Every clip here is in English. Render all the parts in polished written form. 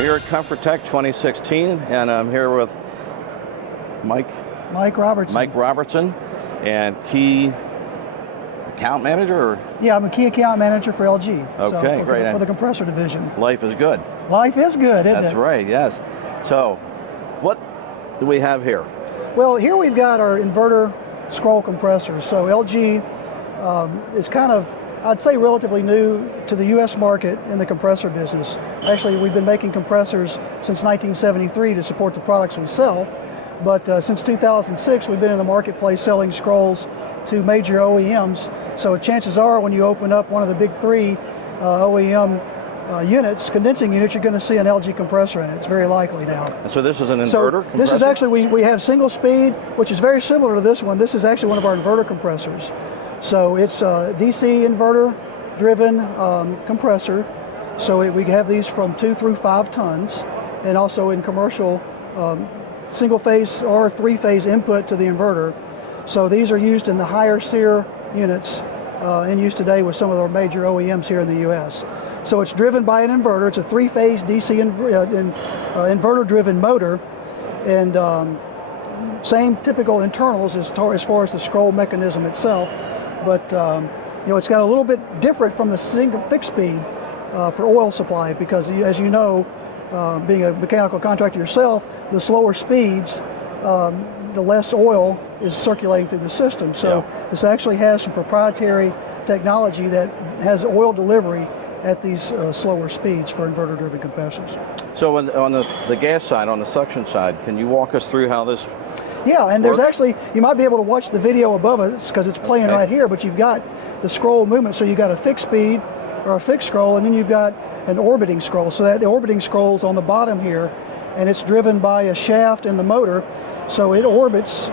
We're here at Comfortech 2016, and I'm here with Mike Robertson, and key account manager? Or? Yeah, I'm a key account manager for LG. Okay, great. For the compressor division. Life is good. Life is good, isn't it? That's right, yes. So, what do we have here? Well, here we've got our inverter scroll compressors. So LG is kind of, I'd say, relatively new to the U.S. market in the compressor business. Actually, we've been making compressors since 1973 to support the products we sell. But since 2006, we've been in the marketplace selling scrolls to major OEMs. So chances are when you open up one of the big three OEM units, condensing units, you're going to see an LG compressor in it. It's very likely now. So this is an inverter compressor? This is actually, we have single speed, which is very similar to this one. This is actually one of our inverter compressors. So it's a DC inverter driven compressor. So we have these from 2 through 5 tons, and also in commercial single phase or 3-phase input to the inverter. So these are used in the higher SEER units in use today with some of our major OEMs here in the US. So it's driven by an inverter. It's a 3-phase DC inverter driven motor, and same typical internals as far as the scroll mechanism itself, but you know, it's got a little bit different from the single fixed speed for oil supply, because as you know, being a mechanical contractor yourself, the slower speeds, the less oil is circulating through the system. So this actually has some proprietary technology that has oil delivery at these slower speeds for inverter-driven compressors. So on the gas side, on the suction side, can you walk us through how this Yeah, and works? there's actually, you might be able to watch the video above us because it's playing right here, but you've got the scroll movement. So you've got a fixed speed or a fixed scroll, and then you've got an orbiting scroll. So that the orbiting scroll is on the bottom here, and it's driven by a shaft in the motor. So it orbits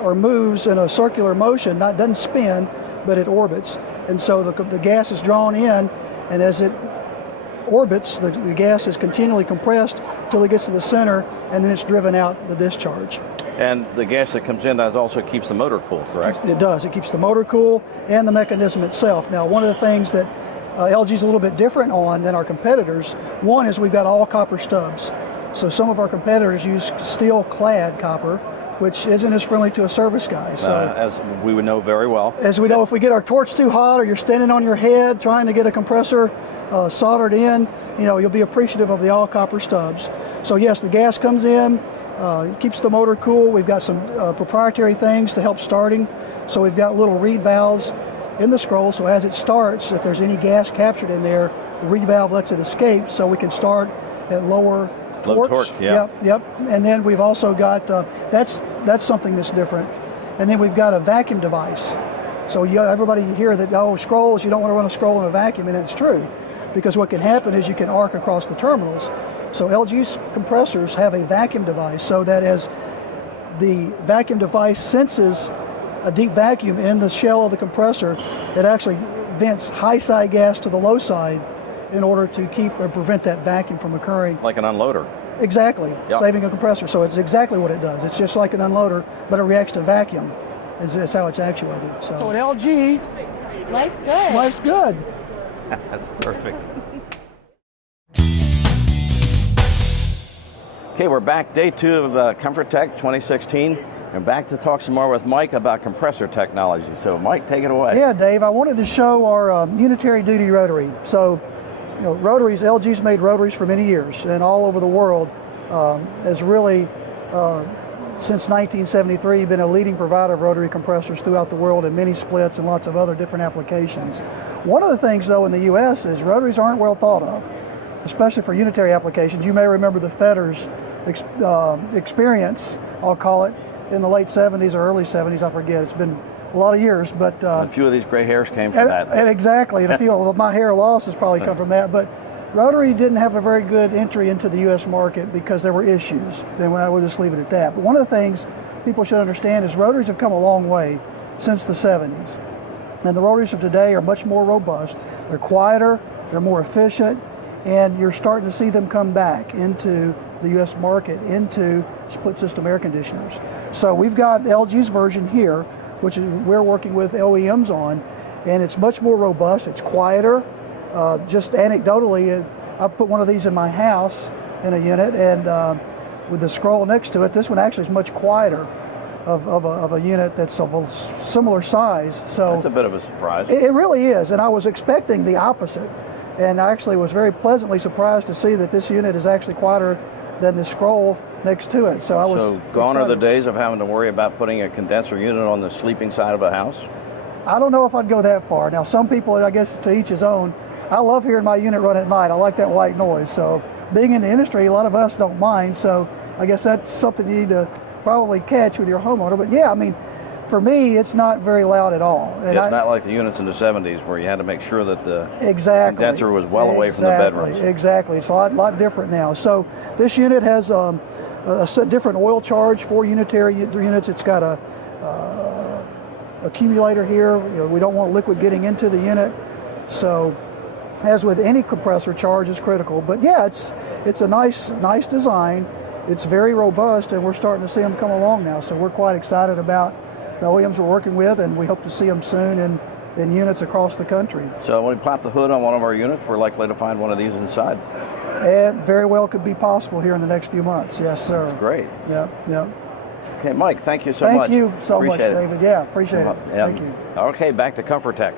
or moves in a circular motion, doesn't spin, but it orbits. And so the gas is drawn in, and as it orbits, the gas is continually compressed until it gets to the center, and then it's driven out the discharge. And the gas that comes in, that also keeps the motor cool, correct? It does. It keeps the motor cool and the mechanism itself. Now, one of the things that LG is a little bit different on than our competitors, one is we've got all copper stubs. So some of our competitors use steel-clad copper, which isn't as friendly to a service guy. So as we would know very well. As we know, if we get our torch too hot, or you're standing on your head trying to get a compressor soldered in, you know, you'll be appreciative of the all copper stubs. So yes, the gas comes in, keeps the motor cool. We've got some proprietary things to help starting. So we've got little reed valves in the scroll, so as it starts, if there's any gas captured in there, the reed valve lets it escape, so we can start at lower torque. Yep. And then we've also got, that's something that's different. And then we've got a vacuum device. So everybody hear that, oh, scrolls, you don't want to run a scroll in a vacuum, and it's true. Because what can happen is you can arc across the terminals. So LG's compressors have a vacuum device, so that as the vacuum device senses a deep vacuum in the shell of the compressor, it actually vents high side gas to the low side in order to keep or prevent that vacuum from occurring. Like an unloader. Exactly, saving a compressor. So it's exactly what it does. It's just like an unloader, but it reacts to vacuum. Is how it's actuated. So at LG, life's good. Life's good. That's perfect. Okay, we're back, day 2 of Comfortech 2016. And back to talk some more with Mike about compressor technology. So Mike, take it away. Yeah, Dave, I wanted to show our unitary duty rotary. So, you know, rotaries, LG's made rotaries for many years, and all over the world has really, since 1973, been a leading provider of rotary compressors throughout the world in many splits and lots of other different applications. One of the things, though, in the U.S. is rotaries aren't well thought of, especially for unitary applications. You may remember the Fetters experience, I'll call it, in the late 70s or early 70s, I forget. It's been a lot of years, but a few of these gray hairs came from that. And exactly, and a few of my hair loss has probably come from that. But rotary didn't have a very good entry into the U.S. market because there were issues. Then I will just leave it at that. But one of the things people should understand is rotaries have come a long way since the 70s, and the rotaries of today are much more robust. They're quieter, they're more efficient, and you're starting to see them come back into the U.S. market, into split system air conditioners. So we've got LG's version here, which is we're working with OEMs on, and it's much more robust, it's quieter. Just anecdotally, I put one of these in my house, in a unit, and with the scroll next to it, this one actually is much quieter of a unit that's of a similar size. So that's a bit of a surprise. It really is, and I was expecting the opposite, and I actually was very pleasantly surprised to see that this unit is actually quieter than the scroll next to it. So I was gone excited. are the days of having to worry about putting a condenser unit on the sleeping side of a house? I don't know if I'd go that far. Now, some people, I guess to each his own. I love hearing my unit run at night. I like that white noise. So being in the industry, a lot of us don't mind. So I guess that's something you need to probably catch with your homeowner. But yeah, I mean, for me, it's not very loud at all. And it's not like the units in the 70s where you had to make sure that the exactly, condenser was well away from the bedrooms. Exactly. It's a lot different now. So this unit has a different oil charge for unitary units. It's got a accumulator here. You know, we don't want liquid getting into the unit. So as with any compressor, charge is critical. But yeah, it's a nice design. It's very robust, and we're starting to see them come along now. So we're quite excited about the OEMs we're working with, and we hope to see them soon in units across the country. So when we pop the hood on one of our units, we're likely to find one of these inside. It very well could be possible here in the next few months. Yes, sir. That's great. Yeah. Okay, Mike, thank you so much. Thank you so much, Appreciate it. David. Yeah, appreciate it. Yeah. Thank you. Okay, back to Comfortech.